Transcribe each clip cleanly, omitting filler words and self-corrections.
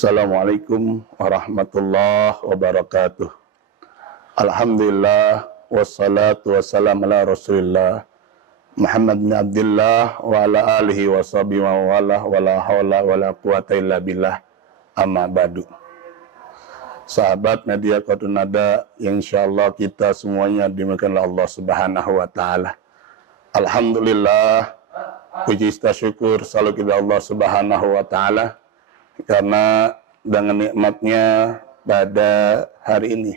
Assalamualaikum warahmatullahi wabarakatuh. Alhamdulillah wassalatu wassalamu ala Rasulillah Muhammad bin Abdullah wa ala alihi wa sahbihi wa wala wala haula wala quwata illa billah, amma ba'du. Sahabat media Qadrun Nada yang insyaallah kita semuanya dimuliakan oleh Allah Subhanahu wa taala. Alhamdulillah, puji syukur selalu kepada Allah Subhanahu wa taala karena dengan nikmatnya pada hari ini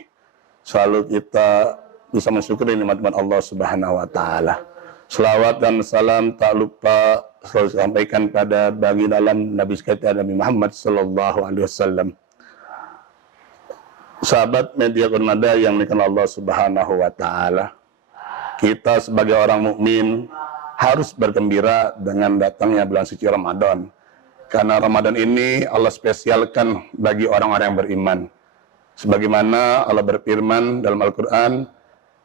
selalu kita bisa mensyukuri nikmat Allah Subhanahu wa taala. Selawat dan salam tak lupa selalu disampaikan pada bagi dalam Nabi kita Nabi Muhammad sallallahu alaihi wasallam. Sahabat media Qadrun Nada yang dimuliakan Allah Subhanahu wa taala, kita sebagai orang mukmin harus bergembira dengan datangnya bulan suci Ramadan. Karena Ramadan ini Allah spesialkan bagi orang-orang yang beriman. Sebagaimana Allah berfirman dalam Al-Quran,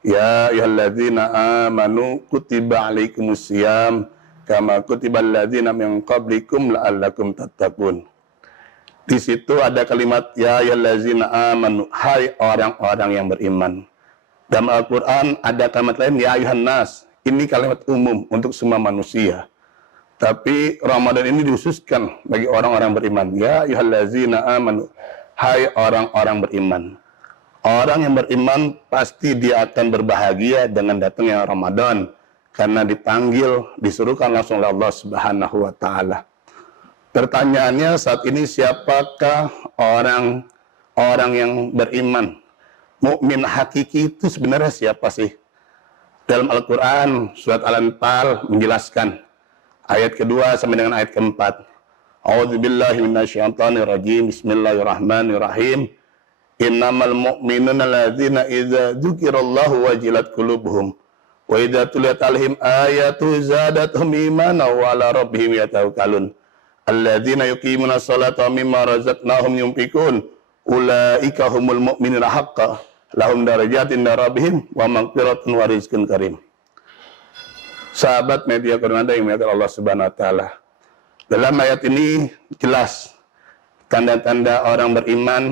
Ya ayyuhalladzina amanu kutiba alaikumusiyam kama kutiba alladzina min qablikum la'allakum tattaqun. Di situ ada kalimat Ya ayyuhalladzina amanu, hai orang-orang yang beriman. Dalam Al-Quran ada kalimat lain Ya ayyuhan nas, ini kalimat umum untuk semua manusia. Tapi Ramadan ini dikhususkan bagi orang-orang beriman. Ya ayyuhallazina amanu, hai orang-orang beriman. Orang yang beriman pasti dia akan berbahagia dengan datangnya Ramadan karena dipanggil, disuruhkan langsung oleh Allah Subhanahu wa taala. Pertanyaannya saat ini, siapakah orang yang beriman? Mukmin hakiki itu sebenarnya siapa sih? Dalam Al-Qur'an surat Al-Anfal menjelaskan ayat kedua sampai dengan ayat keempat. A'udzubillahi minasyaitonirrajim. Bismillahirrahmanirrahim. Innamal mu'minuna alladzina idza dzukirallahu wajilat qulubuhum wa idza tuliyat 'alaihim ayatu zadatuhum imanan wa 'ala rabbihim yatawakkalun. Alladzina yuqimuna sholata wa mimma razaqnahum yunfiqun. Ulaika humul mu'minuna haqqan. Lahum darajatin inda rabbihim wa maghfiratun wa rizqun karim. Sahabat media Qadrun Nada yang dimuliakan Allah Subhanahu wa taala. Dalam ayat ini jelas tanda-tanda orang beriman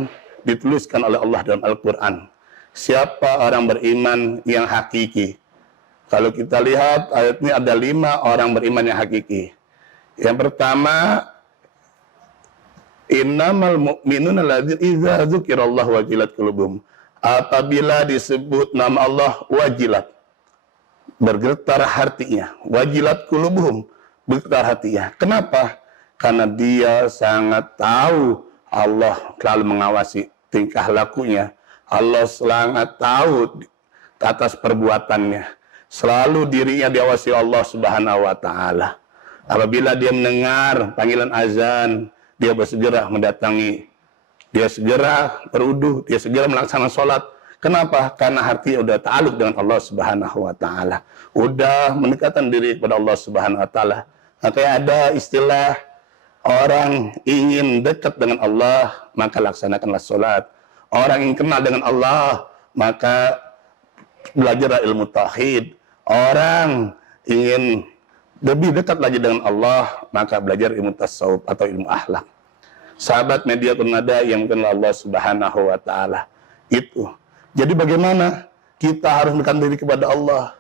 dituliskan oleh Allah dalam Al-Qur'an. Siapa orang beriman yang hakiki? Kalau kita lihat ayat ini ada 5 orang beriman yang hakiki. Yang pertama, innamal mu'minuna alladzina idza dzukirallahu wajilat qulubuhum. Apabila disebut nama Allah wajilat, bergetar hatinya. Wajilat qulubuhum, bergetar hatinya. Kenapa? Karena dia sangat tahu Allah selalu mengawasi tingkah lakunya. Allah sangat tahu atas perbuatannya. Selalu dirinya diawasi Allah Subhanahu wa taala. Apabila dia mendengar panggilan azan, dia bersegera mendatangi. Dia segera berwudu, dia segera melaksanakan sholat. Kenapa? Karena hati udah ta'aluk dengan Allah Subhanahu wa taala. Udah mendekatkan diri kepada Allah Subhanahu wa taala. Makanya ada istilah orang ingin dekat dengan Allah, maka laksanakanlah sholat. Orang ingin kenal dengan Allah, maka belajarlah ilmu tauhid. Orang ingin lebih dekat lagi dengan Allah, maka belajar ilmu tasawuf atau ilmu akhlak. Sahabat media Qadrun Nada yang kenal Allah Subhanahu wa taala itu. Jadi bagaimana kita harus mendekatkan diri kepada Allah?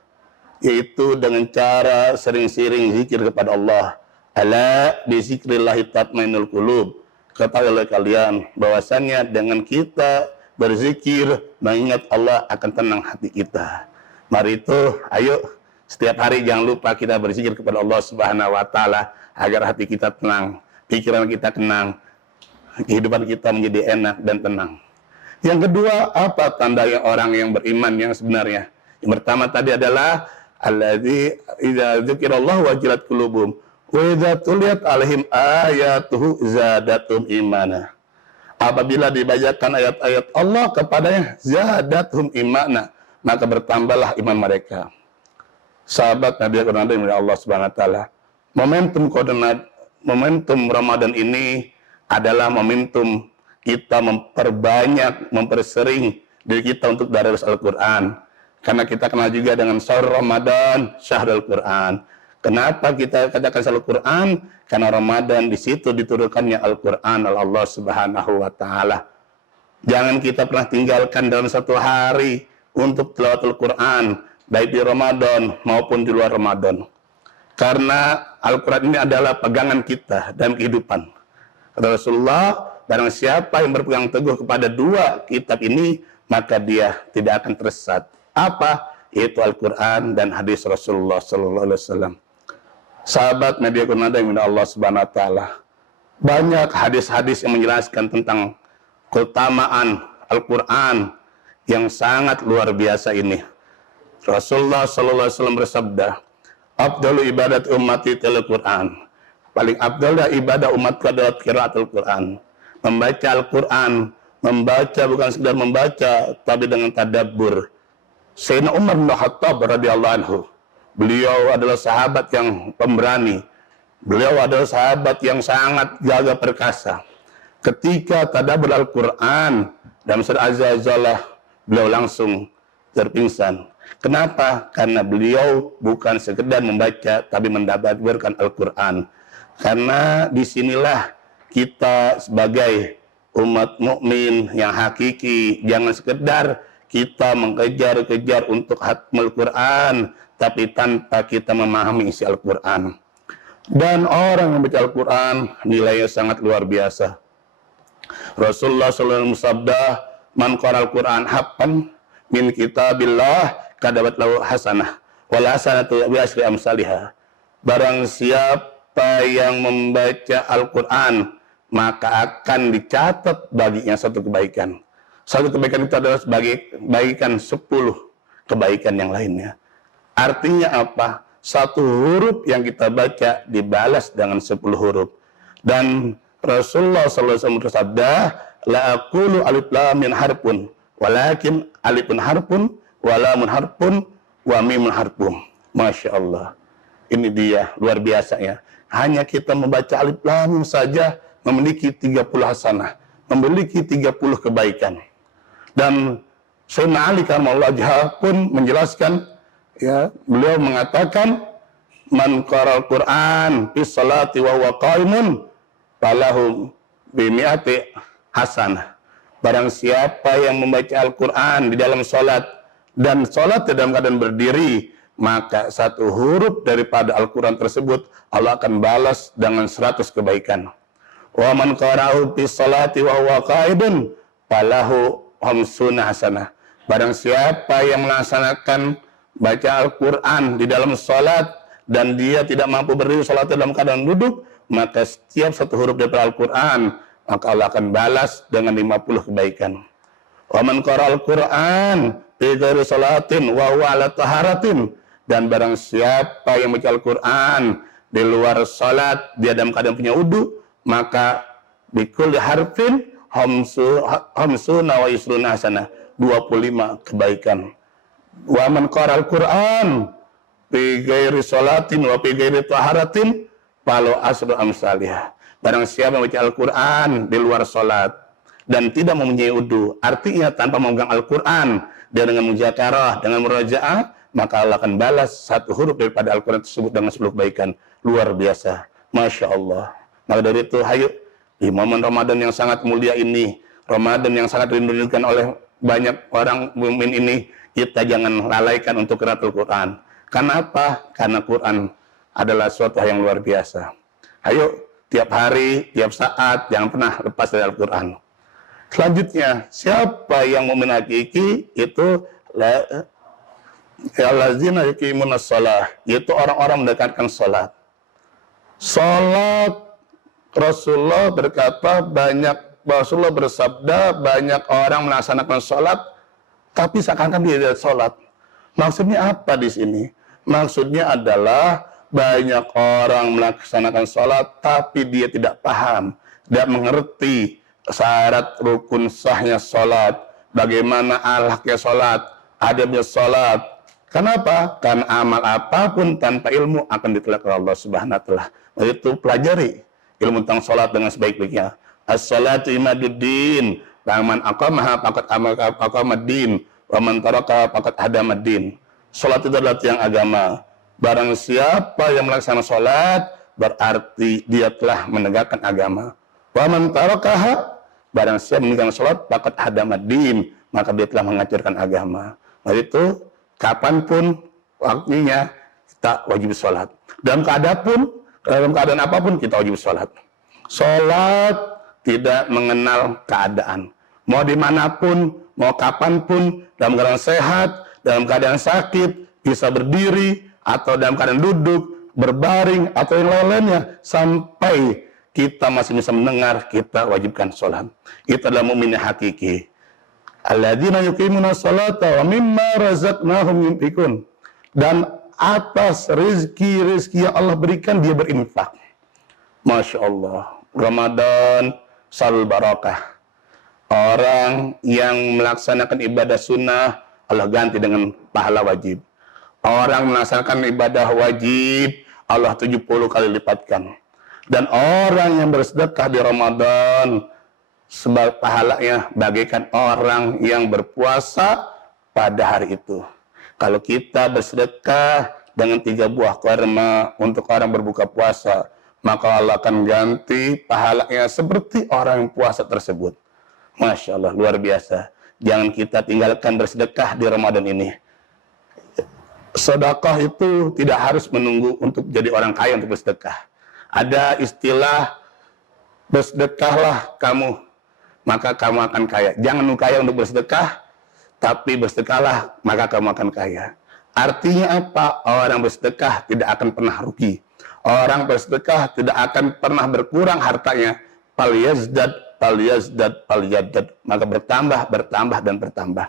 Yaitu dengan cara sering-sering zikir kepada Allah. Ala bi zikrillahi tatmainnul qulub. Ketahuilah kalian bahwasannya dengan kita berzikir, mengingat Allah, akan tenang hati kita. Mari itu, ayo setiap hari jangan lupa kita berzikir kepada Allah Subhanahu wa taala agar hati kita tenang, pikiran kita tenang, kehidupan kita menjadi enak dan tenang. Yang kedua, apa tanda orang yang beriman yang sebenarnya? Yang pertama tadi adalah alladzi idza dzukirallahu wajilat qulubuhum wa idza tuliyat 'alaihim ayatuhu zadatum imana. Apabila dibacakan ayat-ayat Allah kepadanya, zadatum imana, maka bertambahlah iman mereka. Sahabat Nabi Qadrun Nada yang Allah Subhanahu wa taala, momentum Ramadan ini adalah momentum kita memperbanyak, mempersering diri kita untuk tadarus Al-Quran. Karena kita kenal juga dengan syahrul Ramadan, syahrul Quran. Kenapa kita katakan selalu Quran? Karena Ramadan di situ diturunkannya Al-Quran oleh Allah Subhanahu wa Ta'ala. Jangan kita pernah tinggalkan dalam satu hari untuk tilawatul Quran, baik di Ramadan maupun di luar Ramadan. Karena Al-Quran ini adalah pegangan kita dalam kehidupan. Kata Rasulullah, barang siapa yang berpegang teguh kepada dua kitab ini, maka dia tidak akan tersesat. Apa? Yaitu Al-Quran dan hadis Rasulullah Sallallahu Alaihi Wasallam. Sahabat Nabi yang Allah Subhanahu Wa Taala, banyak hadis-hadis yang menjelaskan tentang keutamaan Al-Quran yang sangat luar biasa ini. Rasulullah Sallallahu Alaihi Wasallam bersabda, "Afdalu ibadat ummati tilal Quran." Paling afdal ibadah umatku adalah qiraatul Quran. Membaca Al-Quran, membaca bukan sekedar membaca, tapi dengan tadabbur. Sayyidina Umar bin Khattab radhiyallahu anhu, beliau adalah sahabat yang pemberani. Beliau adalah sahabat yang sangat gagah perkasa. Ketika tadabbur Al-Quran dalam surah Az-Zalzalah, beliau langsung terpingsan. Kenapa? Karena beliau bukan sekedar membaca, tapi mendadabburkan Al-Quran. Karena disinilah kita sebagai umat mukmin yang hakiki, jangan sekedar kita mengejar-kejar untuk khatmul Quran, tapi tanpa kita memahami isi Al-Quran. Dan orang yang baca Al-Quran nilainya sangat luar biasa. Rasulullah SAW bersabda, "Man qara'al Quran haqqan min kitabillah kadabat lahu hasanah wal hasanatu bi asyri amsalihha." Barang siapa yang membaca Al-Quran, maka akan dicatat baginya satu kebaikan. Satu kebaikan itu adalah sebagai kebaikan 10 kebaikan yang lainnya. Artinya apa? Satu huruf yang kita baca dibalas dengan 10 huruf. Dan Rasulullah SAW bersabda, "La aqulu alif lam min harpun, walakin alifun harpun, wa lamun harpun, wa mimun harpun." Masya Allah. Ini dia, luar biasa ya. Hanya kita membaca alif lam saja memiliki 30 hasanah, memiliki 30 kebaikan. Dan Sayyidina Ali karramallahu wajhahu pun menjelaskan, ya, beliau mengatakan, "Man qara'al Qur'an fi sholati wa huwa qa'imun falahu bi mi'ati hasanah." Barang siapa yang membaca Al-Qur'an di dalam salat dan salat dalam keadaan berdiri, maka satu huruf daripada Al-Quran tersebut Allah akan balas dengan 100 kebaikan. Wa man qara'ahu fi sholati wa huwa qa'idun falahu khamsuna hasanah. Barang siapa yang melaksanakan baca Al-Quran di dalam sholat dan dia tidak mampu berdiri sholat dalam keadaan duduk, maka setiap satu huruf daripada Al-Quran maka Allah akan balas dengan 50 kebaikan. Wa man qara'al Quran fi ghairi sholatin wa huwa ala taharatin. Dan barang siapa yang baca Al-Quran di luar salat, dia dalam keadaan punya wudu, maka bikul harfin hamsuna wa yusruna hasanah, 25 kebaikan. Wa man qara'al Quran fi ghairi salatin wa fi ghairi taharatin falau asru amsalihah. Barang siapa yang baca Al-Quran di luar salat dan tidak mempunyai wudu, artinya tanpa memegang Al-Quran, dia dengan muzakarah, dengan murajaah, maka Allah akan balas satu huruf daripada Al-Quran tersebut dengan 10 kebaikan. Luar biasa. Masya Allah. Maka dari itu, hayo, di momen Ramadan yang sangat mulia ini, Ramadan yang sangat dirindukan oleh banyak orang mukmin ini, kita jangan lalaikan untuk qiraatul Quran. Karena apa? Karena Quran adalah suatu yang luar biasa. Ayo, tiap hari, tiap saat, jangan pernah lepas dari Al-Quran. Selanjutnya, siapa yang mukmin hakiki itu allazina yuqimunas shalah, yaitu orang-orang mendekatkan salat. Salat, Rasulullah berkata, Rasulullah bersabda, banyak orang melaksanakan salat tapi seakan-akan dia tidak salat. Maksudnya apa di sini? Maksudnya adalah banyak orang melaksanakan salat tapi dia tidak paham, tidak mengerti syarat rukun sahnya salat, bagaimana akhlaknya salat, adabnya salat. Kenapa? Karena amal apapun tanpa ilmu akan ditolak oleh Allah Subhanahu wa taala. Itu pelajari ilmu tentang salat dengan sebaik-baiknya. As-salatu imaduddin, man aqamaha faqad aqamaddin, wa man taraka faqad hadamaddin. Salat itu adalah tiang agama. Barang siapa yang melaksanakan sholat, berarti dia telah menegakkan agama. Wa man tarakaha, barang siapa meninggalkan sholat, faqad hadama din, maka dia telah menghancurkan agama. Nah itu, kapanpun waktunya kita wajib sholat. Dalam keadaan apapun kita wajib sholat. Sholat tidak mengenal keadaan. Mau dimanapun, mau kapanpun, dalam keadaan sehat, dalam keadaan sakit, bisa berdiri, atau dalam keadaan duduk, berbaring, atau yang lain-lainnya, sampai kita masih bisa mendengar, kita wajibkan sholat. Itu adalah mukmin yang hakiki. Alladzina yuqimuna sholata wa mimma razaqnahum yunfikun. Dan atas rezeki yang Allah berikan, dia berinfak. Masya Allah. Ramadan sal barakah. Orang yang melaksanakan ibadah sunnah, Allah ganti dengan pahala wajib. Orang melaksanakan ibadah wajib, Allah 70 kali lipatkan. Dan orang yang bersedekah di Ramadan, sebab pahalanya bagaikan orang yang berpuasa pada hari itu. Kalau kita bersedekah dengan 3 buah kurma untuk orang berbuka puasa, maka Allah akan ganti pahalanya seperti orang yang puasa tersebut. Masya Allah, luar biasa. Jangan kita tinggalkan bersedekah di Ramadan ini. Sedekah itu tidak harus menunggu untuk jadi orang kaya untuk bersedekah. Ada istilah, bersedekahlah kamu, maka kamu akan kaya. Jangan kaya untuk bersedekah, tapi bersedekahlah, maka kamu akan kaya. Artinya apa? Orang bersedekah tidak akan pernah rugi. Orang bersedekah tidak akan pernah berkurang hartanya. Fal yazdad, maka bertambah, dan bertambah.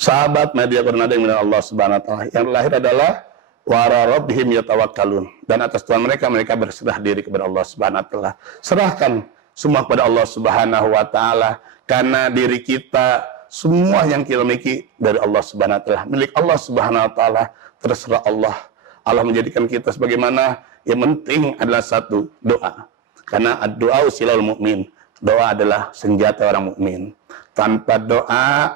Sahabat media Qur'an yang Allah Subhanahu wa taala, yang lahir adalah wara rabbihim yatawakkalun, dan atas Tuhan mereka berserah diri kepada Allah Subhanahu wa taala. Serahkan semua kepada Allah Subhanahu wa taala, karena diri kita, semua yang kita miliki dari Allah Subhanahu wa taala, milik Allah Subhanahu wa taala. Terserah Allah. Allah menjadikan kita sebagaimana, yang penting adalah satu, doa. Karena doa usilul mukmin. Doa adalah senjata orang mukmin. Tanpa doa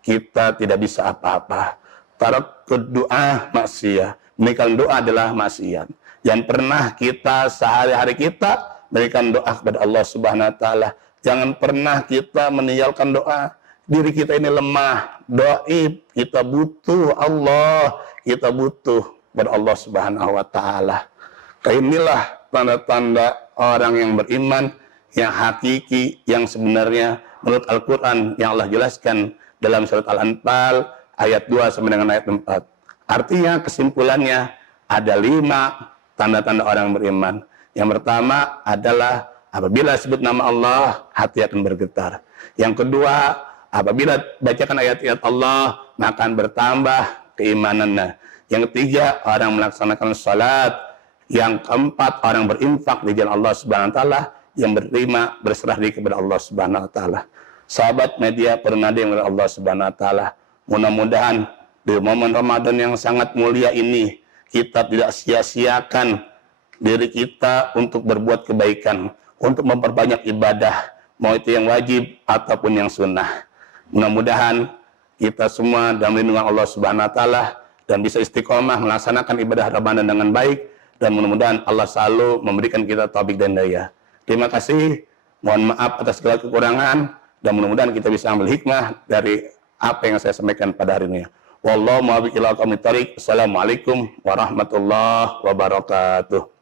kita tidak bisa apa-apa. Tarakut doa maksiat. Meninggalkan doa adalah maksiat. Yang pernah kita sehari-hari kita berikan doa kepada Allah Subhanahu wa taala. Jangan pernah kita meninggalkan doa. Diri kita ini lemah, dhaif, kita butuh Allah, kita butuh kepada Allah Subhanahu wa taala. Inilah tanda-tanda orang yang beriman, yang hakiki, yang sebenarnya menurut Al-Qur'an yang Allah jelaskan dalam surat Al-Anfal ayat 2 sampai dengan ayat 4. Artinya kesimpulannya ada 5 tanda-tanda orang beriman. Yang pertama adalah apabila sebut nama Allah, hati akan bergetar. Yang kedua, apabila bacakan ayat-ayat Allah, maka akan bertambah keimanannya. Yang ketiga, orang melaksanakan salat. Yang keempat, orang berinfak di jalan Allah Subhanahu wa taala. Yang berlima, berserah diri kepada Allah Subhanahu wa taala. Sahabat media Qur'an yang oleh Allah Subhanahu wa taala, mudah-mudahan di momen Ramadan yang sangat mulia ini kita tidak sia-siakan diri kita untuk berbuat kebaikan, untuk memperbanyak ibadah, mau itu yang wajib ataupun yang sunnah. Mudah-mudahan kita semua dalam lindungan Allah Subhanahu wa taala dan bisa istiqomah melaksanakan ibadah Ramadan dengan baik, dan mudah-mudahan Allah selalu memberikan kita taufik dan daya. Terima kasih, mohon maaf atas segala kekurangan, dan mudah-mudahan kita bisa ambil hikmah dari apa yang saya sampaikan pada hari ini. Wallahu muwaffiq ila aqwamit thoriq. Assalamualaikum warahmatullahi wabarakatuh.